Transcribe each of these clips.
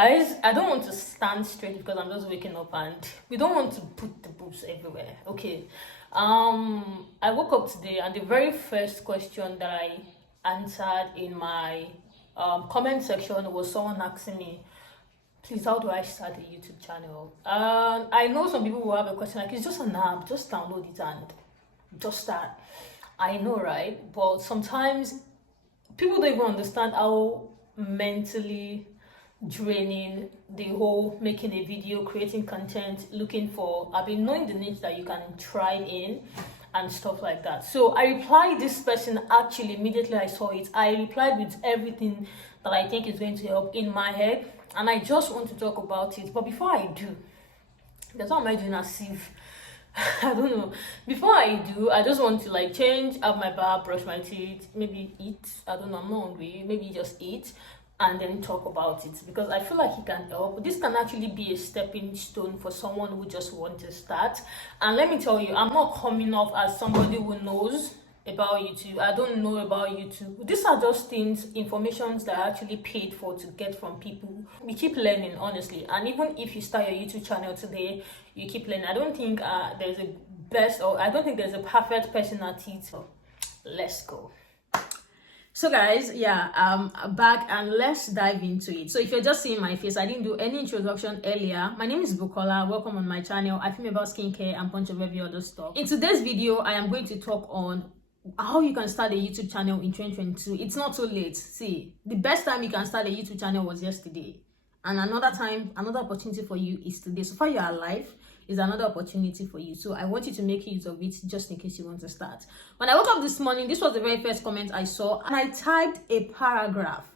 Guys, I don't want to stand straight because I'm just waking up, and we don't want to put the boobs everywhere. Okay. I woke up today and the very first question that I answered in my comment section was someone asking me, please, how do I start a YouTube channel? I know some people will have a question like, it's just an app, just download it and just start. I know, right? But sometimes people don't even understand how mentally draining the whole making a video, creating content, knowing the niche that you can thrive in and stuff like that. So I replied this person actually immediately I saw it. I replied with everything that I think is going to help in my head, and I just want to talk about it. But before I do, that's what am I doing as if I don't know. Before I do, I just want to change, have my bath, brush my teeth, maybe eat. I don't know, I'm not hungry. Maybe just eat and then talk about it, because I feel like it can help. This can actually be a stepping stone for someone who just wants to start. And let me tell you, I'm not coming off as somebody who knows about YouTube. I don't know about YouTube. These are just informations that I actually paid for to get from people. We keep learning, honestly. And even if you start your YouTube channel today, you keep learning. I don't think there's a perfect person at it. So let's go. So guys, I'm back and let's dive into it. So if you're just seeing my face, I didn't do any introduction earlier. My name is Bukola. Welcome on my channel. I film about skincare and bunch of every other stuff. In today's video, I am going to talk on how you can start a YouTube channel in 2022. It's not too late. See, the best time you can start a YouTube channel was yesterday. And another opportunity for you is today. So far you're alive, is another opportunity for you. So I want you to make use of it just in case you want to start. When I woke up this morning, this was the very first comment I saw, and I typed a paragraph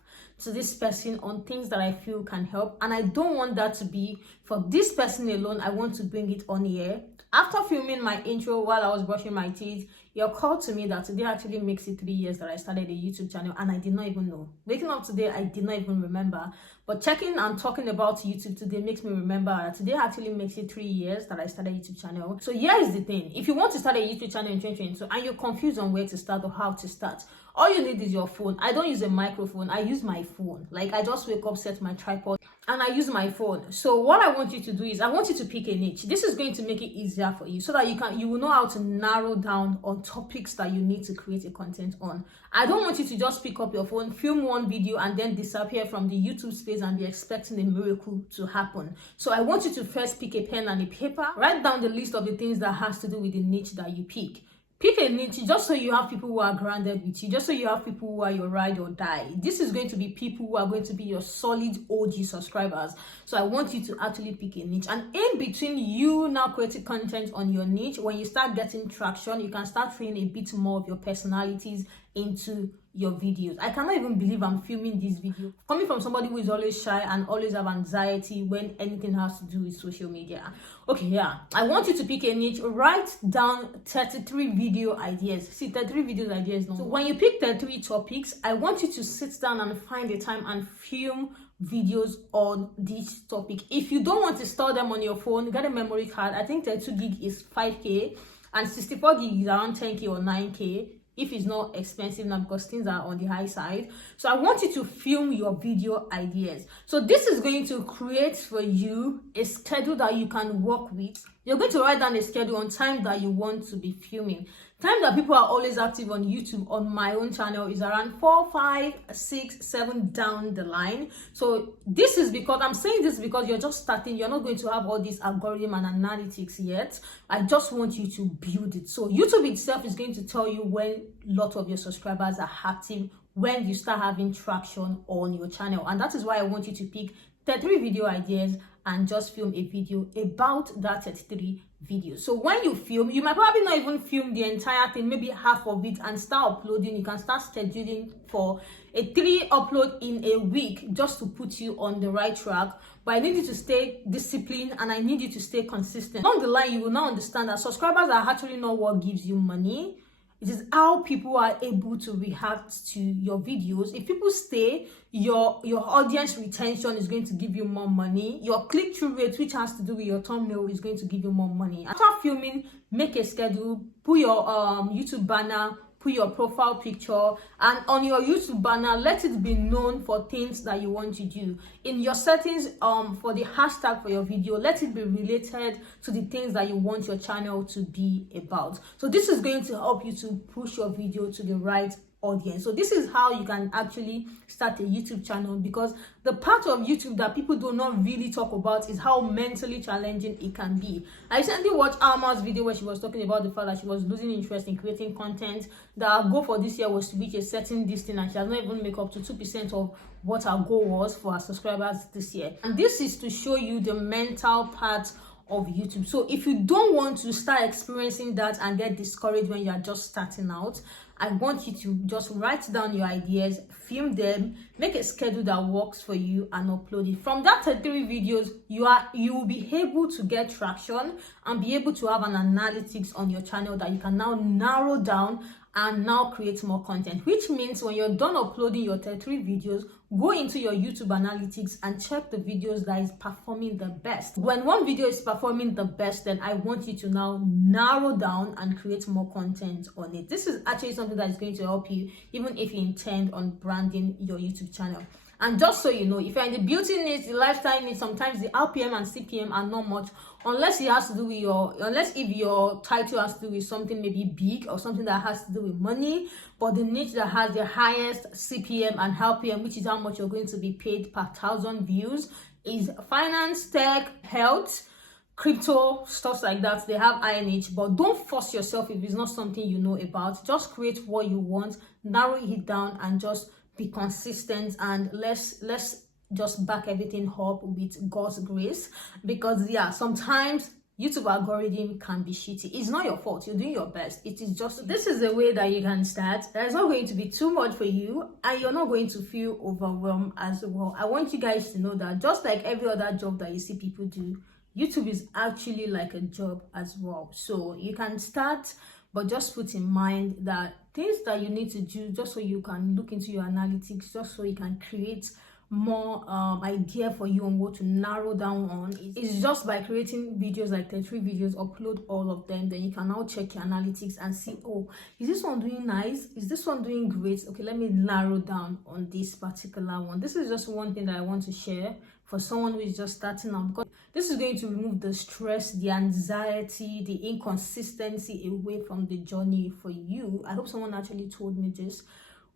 to this person on things that I feel can help. And I don't want that to be for this person alone. I want to bring it on here. After filming my intro while I was brushing my teeth, it occurred to me that today actually makes it 3 years that I started a YouTube channel, and I did not even know. Waking up today, I did not even remember. But checking and talking about YouTube today makes me remember that today actually makes it 3 years that I started a YouTube channel. So here is the thing. If you want to start a YouTube channel in 2022 and you're confused on where to start or how to start, all you need is your phone. I don't use a microphone. I use my phone. I just wake up, set my tripod, and I use my phone. So what I want you to do is I want you to pick a niche. This is going to make it easier for you so that you will know how to narrow down on topics that you need to create a content on. I don't want you to just pick up your phone, film one video, and then disappear from the YouTube space and be expecting a miracle to happen. So I want you to first pick a pen and a paper, write down the list of the things that has to do with the niche that you pick. Pick a niche just so you have people who are grounded with you, just so you have people who are your ride or die. This is going to be people who are going to be your solid OG subscribers. So I want you to actually pick a niche. And in between you now creating content on your niche, when you start getting traction, you can start throwing a bit more of your personalities into your videos. I cannot even believe I'm filming this video coming from somebody who is always shy and always have anxiety when anything has to do with social media. Okay, I want you to pick a niche. Write down 33 video ideas. See, 33 video ideas now. So when you pick 33 topics, I want you to sit down and find a time and film videos on this topic. If you don't want to store them on your phone, get a memory card. I think 32 gig is 5k and 64 gig is around 10k or 9k. If it's not expensive now, because things are on the high side. So I want you to film your video ideas. So this is going to create for you a schedule that you can work with. You're going to write down a schedule on time that you want to be filming. Time that people are always active on YouTube on my own channel is around 4, 5, 6, 7 down the line. So this is because I'm saying this because you're just starting. You're not going to have all these algorithm and analytics yet. I just want you to build it. So YouTube itself is going to tell you when a lot of your subscribers are active, when you start having traction on your channel. And that is why I want you to pick 33 video ideas and just film a video about that 33 videos. So when you film, you might probably not even film the entire thing, maybe half of it, and start uploading. You can start scheduling for a 3 upload in a week just to put you on the right track. But I need you to stay disciplined and I need you to stay consistent. Along the line, you will now understand that subscribers are actually not what gives you money. It is how people are able to react to your videos. If people stay, your audience retention is going to give you more money. Your click-through rate, which has to do with your thumbnail, is going to give you more money. After filming, make a schedule, put your YouTube banner, put your profile picture, and on your YouTube banner, let it be known for things that you want to do. In your settings, for the hashtag for your video, let it be related to the things that you want your channel to be about. So this is going to help you to push your video to the right audience. So this is how you can actually start a YouTube channel, because the part of YouTube that people do not really talk about is how mentally challenging it can be. I recently watched Alma's video where she was talking about the fact that she was losing interest in creating content, that her goal for this year was to reach a certain distance, and she has not even make up to 2% of what her goal was for her subscribers this year. And this is to show you the mental part of YouTube. So if you don't want to start experiencing that and get discouraged when you are just starting out, I want you to just write down your ideas, film them, make a schedule that works for you, and upload it. From that 33 videos, you will be able to get traction and be able to have an analytics on your channel that you can now narrow down and now create more content, which means when you're done uploading your 33 videos, go into your YouTube analytics and check the videos that is performing the best. When one video is performing the best, then I want you to now narrow down and create more content on it. This is actually something that is going to help you, even if you intend on branding your YouTube channel. And just so you know, if you're in the beauty niche, the lifestyle niche, sometimes the RPM and CPM are not much, unless it has to do with if your title has to do with something maybe big or something that has to do with money. But the niche that has the highest CPM and RPM, which is how much you're going to be paid per 1,000 views, is finance, tech, health, crypto, stuff like that. They have INH, but don't force yourself if it's not something you know about. Just create what you want, narrow it down, and just be consistent, and let's just back everything up with God's grace. Because sometimes YouTube algorithm can be shitty. It's not your fault. You're doing your best. It is just, this is the way that you can start. There's not going to be too much for you, and you're not going to feel overwhelmed as well. I want you guys to know that just like every other job that you see people do, YouTube is actually like a job as well. So you can start, but just put in mind that things that you need to do just so you can look into your analytics, just so you can create more idea for you on what to narrow down on. It's just by creating videos like 33 videos, upload all of them, then you can now check your analytics and see, oh, is this one doing nice? Is this one doing great? Okay, let me narrow down on this particular one. This is just one thing that I want to share for someone who is just starting out, because this is going to remove the stress, the anxiety, the inconsistency away from the journey for you. I hope someone actually told me this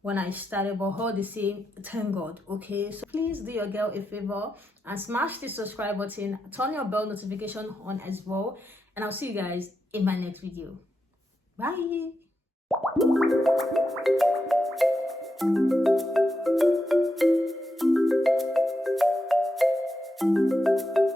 when I started, but all the same, thank God. Okay, so please do your girl a favor and smash the subscribe button, turn your bell notification on as well, and I'll see you guys in my next video. Bye. Thank you.